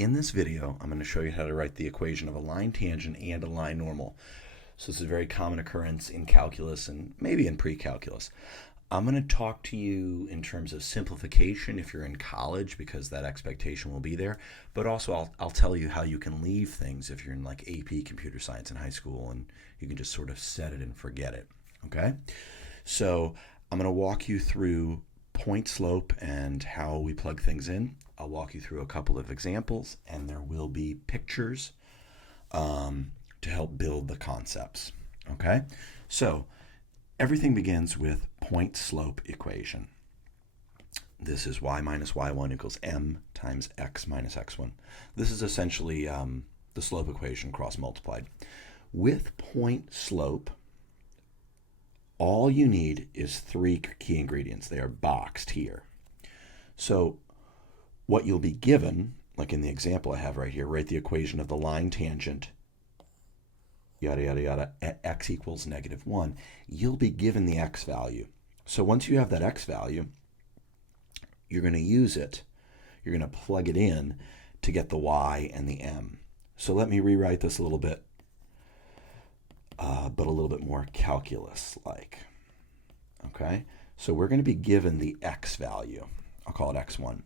In this video, I'm going to show you how to write the equation of a line tangent and a line normal. So this is a very common occurrence in calculus and maybe in pre-calculus. I'm going to talk to you in terms of simplification if you're in college, because that expectation will be there. But also I'll tell you how you can leave things if you're in like AP computer science in high school and you can just sort of set it and forget it. Okay? So I'm going to walk you through point slope and how we plug things in. I'll walk you through a couple of examples, and there will be pictures to help build the concepts. Okay? So everything begins with point slope equation. This is y minus y1 equals m times x minus x1. This is essentially the slope equation cross multiplied. With point slope, all you need is three key ingredients. They are boxed here. So what you'll be given, like in the example I have right here, write the equation of the line tangent, yada, yada, yada, at x equals -1. You'll be given the x value. So once you have that x value, you're going to use it. You're going to plug it in to get the y and the m. So let me rewrite this a little bit, but a little bit more calculus-like. Okay? So we're going to be given the x value. I'll call it x1.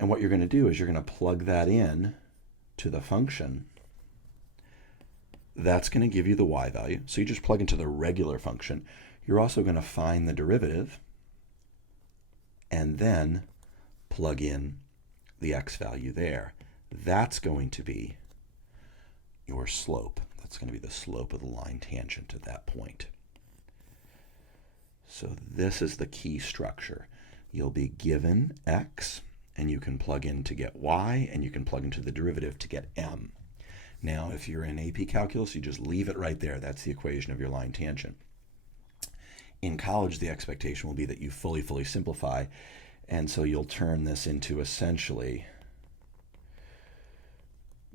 And what you're going to do is you're going to plug that in to the function. That's going to give you the y value. So you just plug into the regular function. You're also going to find the derivative and then plug in the x value there. That's going to be your slope. That's going to be the slope of the line tangent at that point. So this is the key structure. You'll be given x, and you can plug in to get y, and you can plug into the derivative to get m. Now, if you're in AP Calculus, you just leave it right there. That's the equation of your line tangent. In college, the expectation will be that you fully simplify, and so you'll turn this into essentially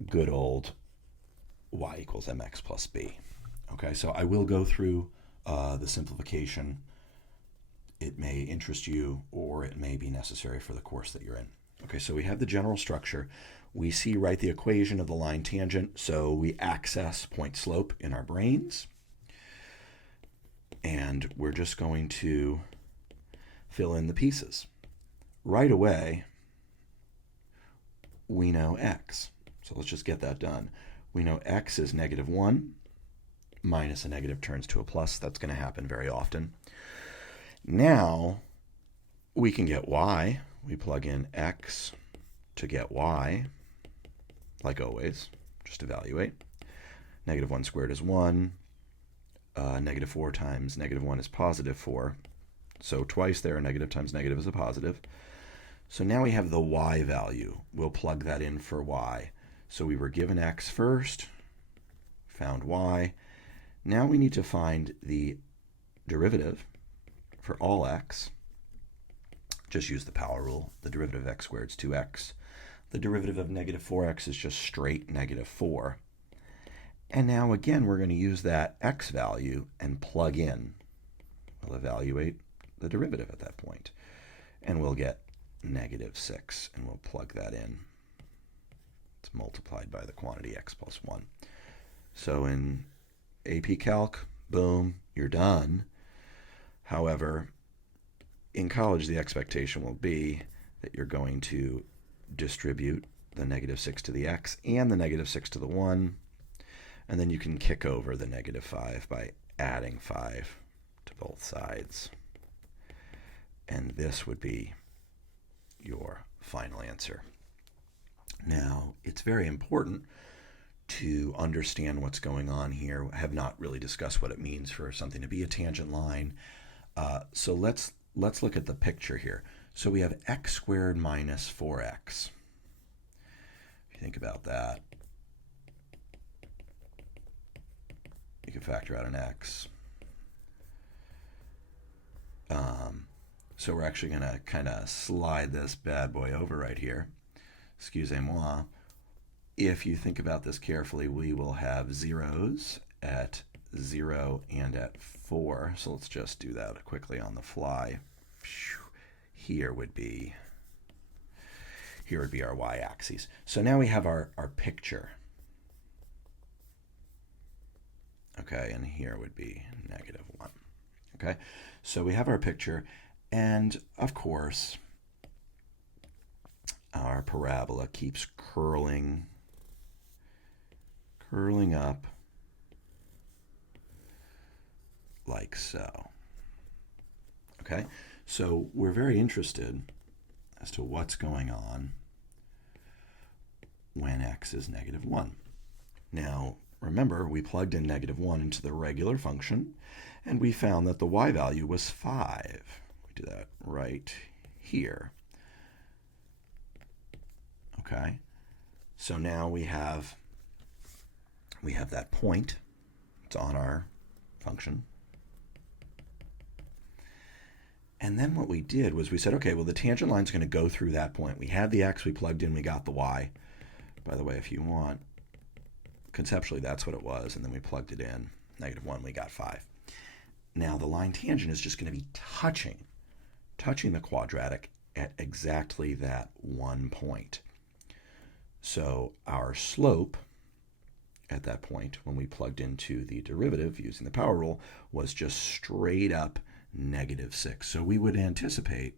good old y equals mx plus b. Okay, so I will go through the simplification. It may interest you, or it may be necessary for the course that you're in. Okay, so we have the general structure. We see write the equation of the line tangent, so we access point slope in our brains. And we're just going to fill in the pieces. Right away, we know x. So let's just get that done. We know x is -1. Minus a negative turns to a plus. That's going to happen very often. Now, we can get y. We plug in x to get y, like always. Just evaluate. -1 squared is 1. -4 times -1 is +4. So twice there, a negative times negative is a positive. So now we have the y value. We'll plug that in for y. So we were given x first, found y. Now we need to find the derivative for all x. Just use the power rule. The derivative of x squared is 2x. The derivative of -4x is just straight -4. And now again, we're going to use that x value and plug in. We'll evaluate the derivative at that point. And we'll get -6, and we'll plug that in. It's multiplied by the quantity x plus 1. So in AP Calc, boom, you're done. However, in college, the expectation will be that you're going to distribute the -6 to the x and the -6 to the 1, and then you can kick over the -5 by adding 5 to both sides. And this would be your final answer. Now, it's very important to understand what's going on here. I have not really discussed what it means for something to be a tangent line. So let's look at the picture here. So we have x squared minus 4x. If you think about that, you can factor out an x. So we're actually going to kind of slide this bad boy over right here. Excusez-moi. If you think about this carefully, we will have zeros at 0 and at 4. So let's just do that quickly on the fly. Here would be Here would be our y-axis. So now we have our picture. Okay, and here would be -1. Okay, so we have our picture, and of course, our parabola keeps curling up like so. Okay, so we're very interested as to what's going on when x is -1. Now, remember, we plugged in -1 into the regular function, and we found that the y value was 5. We do that right here. Okay, so now we have that point. It's on our function. And then what we did was we said, okay, well, the tangent line's going to go through that point. We had the x, we plugged in, we got the y. By the way, if you want, conceptually, that's what it was, and then we plugged it in. -1, we got 5. Now, the line tangent is just going to be touching the quadratic at exactly that one point. So our slope at that point, when we plugged into the derivative using the power rule, was just straight up -6. So we would anticipate,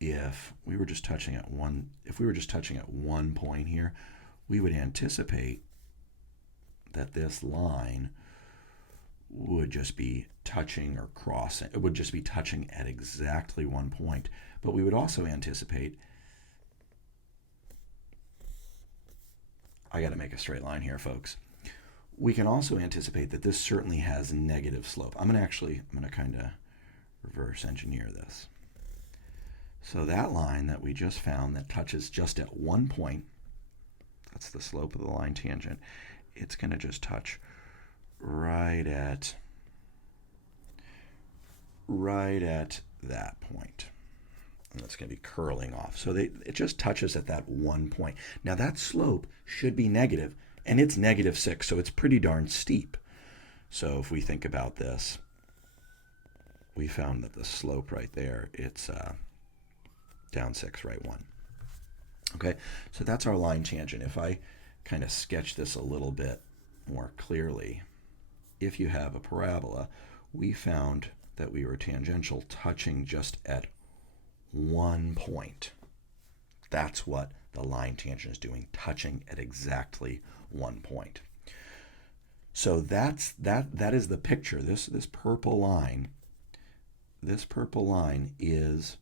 if we were just touching at one point here, we would anticipate that this line would just be touching or crossing. It would just be touching at exactly one point. But we would also anticipate, I got to make a straight line here, folks. We can also anticipate that this certainly has negative slope. I'm going to kind of reverse engineer this. So that line that we just found that touches just at one point, that's the slope of the line tangent, it's going to just touch right at that point. And that's going to be curling off. So it just touches at that one point. Now that slope should be negative, and it's -6, so it's pretty darn steep. So if we think about this, we found that the slope right there, it's down 6, right 1. Okay, so that's our line tangent. If I kind of sketch this a little bit more clearly, if you have a parabola, we found that we were tangential touching just at one point. That's what the line tangent is doing, touching at exactly one point. So that is the picture. This purple line is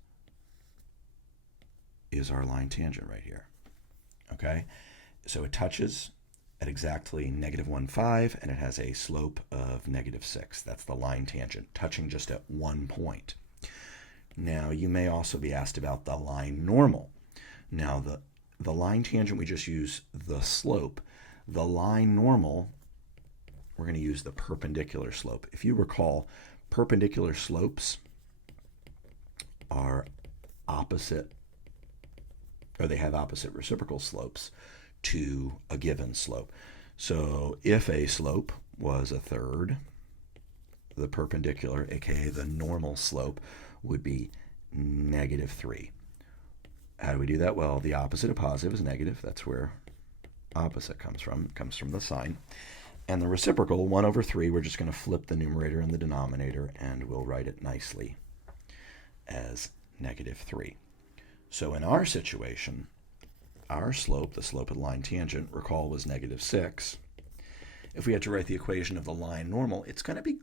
our line tangent right here. Okay, so it touches at exactly -1,5, and it has a slope of -6. That's the line tangent, touching just at one point. Now, you may also be asked about the line normal. Now, the line tangent, we just use the slope. The line normal, we're going to use the perpendicular slope. If you recall, perpendicular slopes are opposite, or they have opposite reciprocal slopes to a given slope. So if a slope was 1/3, the perpendicular, aka the normal slope, would be -3. How do we do that? Well, the opposite of positive is negative. That's where opposite comes from. It comes from the sign. And the reciprocal, 1/3, we're just going to flip the numerator and the denominator, and we'll write it nicely as -3. So in our situation, our slope, the slope of the line tangent, recall, was -6. If we had to write the equation of the line normal, it's going to be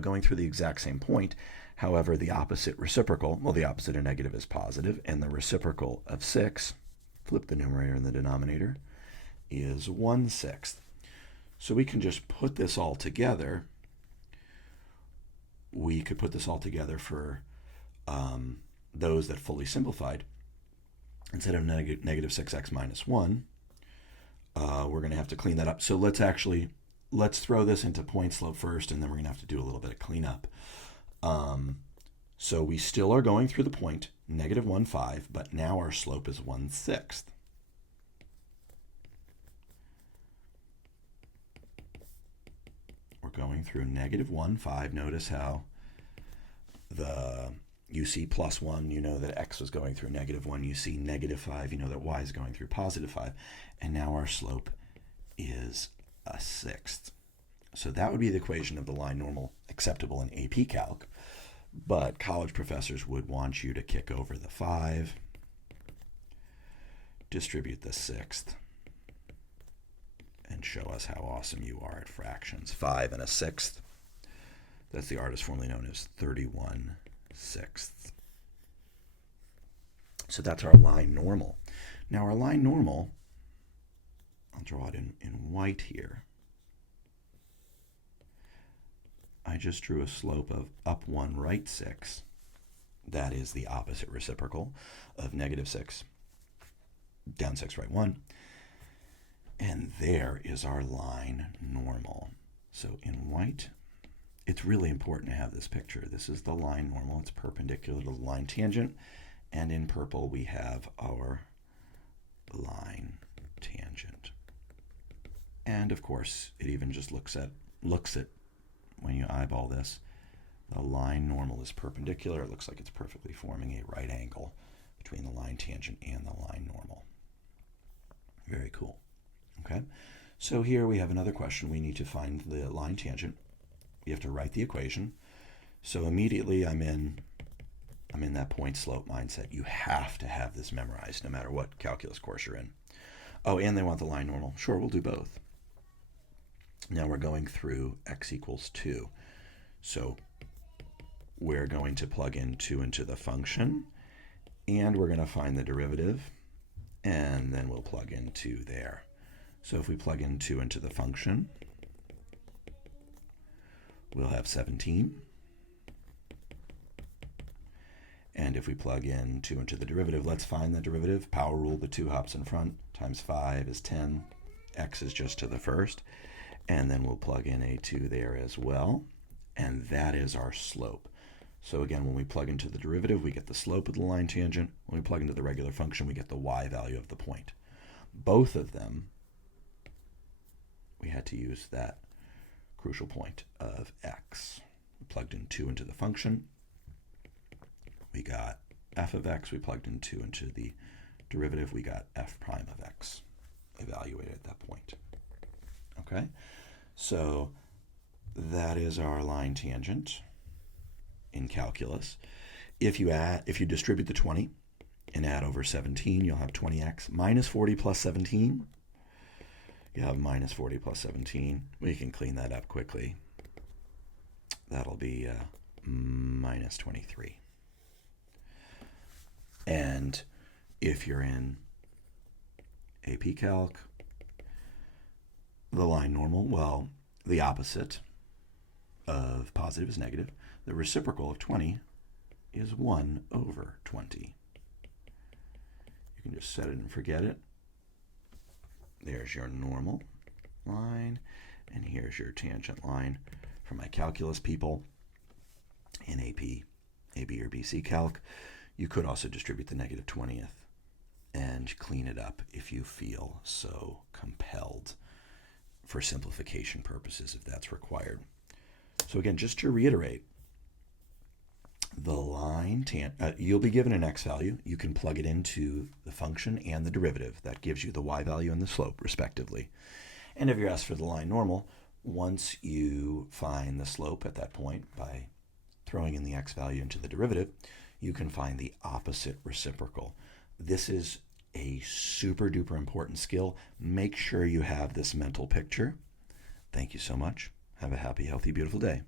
going through the exact same point. However, the opposite reciprocal, well, the opposite of negative is positive, and the reciprocal of 6, flip the numerator and the denominator, is 1/6. So we can just put this all together. We could put this all together for those that fully simplified. Instead of -6x minus 1, we're going to have to clean that up. So let's throw this into point slope first, and then we're going to have to do a little bit of cleanup. So we still are going through the point, -1,5, but now our slope is 1/6. We're going through -1,5. Notice how the You see plus 1, you know that x is going through negative 1. You see negative 5, you know that y is going through positive 5. And now our slope is a sixth. So that would be the equation of the line normal acceptable in AP Calc. But college professors would want you to kick over the 5, distribute the sixth, and show us how awesome you are at fractions. 5 and a sixth. That's the artist formerly known as 31 sixths. So that's our line normal. Now our line normal, I'll draw it in white here. I just drew a slope of up 1, right 6. That is the opposite reciprocal of negative 6, down 6, right 1. And there is our line normal. So in white, it's really important to have this picture. This is the line normal. It's perpendicular to the line tangent. And in purple, we have our line tangent. And of course, it even just looks at when you eyeball this, the line normal is perpendicular. It looks like it's perfectly forming a right angle between the line tangent and the line normal. Very cool. Okay, so here we have another question. We need to find the line tangent. We have to write the equation. So immediately I'm in that point slope mindset. You have to have this memorized no matter what calculus course you're in. Oh, and they want the line normal. Sure, we'll do both. Now we're going through x equals 2. So we're going to plug in 2 into the function, and we're going to find the derivative, and then we'll plug in 2 there. So if we plug in 2 into the function, we'll have 17. And if we plug in 2 into the derivative, let's find the derivative. Power rule, the 2 hops in front, times 5 is 10. X is just to the first. And then we'll plug in a 2 there as well. And that is our slope. So again, when we plug into the derivative, we get the slope of the line tangent. When we plug into the regular function, we get the y value of the point. Both of them, we had to use that crucial point of x. We plugged in 2 into the function. We got f of x. We plugged in 2 into the derivative. We got f prime of x evaluated at that point. Okay, so that is our line tangent in calculus. If you distribute the 20 and add over 17, you'll have 20x minus 40 plus 17. You have minus 40 plus 17. We can clean that up quickly. That'll be minus 23. And if you're in AP Calc, the line normal, well, the opposite of positive is negative. The reciprocal of 20 is 1 over 20. You can just set it and forget it. There's your normal line, and here's your tangent line. For my calculus people in AB or BC Calc, you could also distribute the negative 20th and clean it up if you feel so compelled for simplification purposes, if that's required. So again, just to reiterate, the line you'll be given an x value. You can plug it into the function and the derivative. That gives you the y value and the slope, respectively. And if you're asked for the line normal, once you find the slope at that point by throwing in the x value into the derivative, you can find the opposite reciprocal. This is a super duper important skill. Make sure you have this mental picture. Thank you so much. Have a happy, healthy, beautiful day.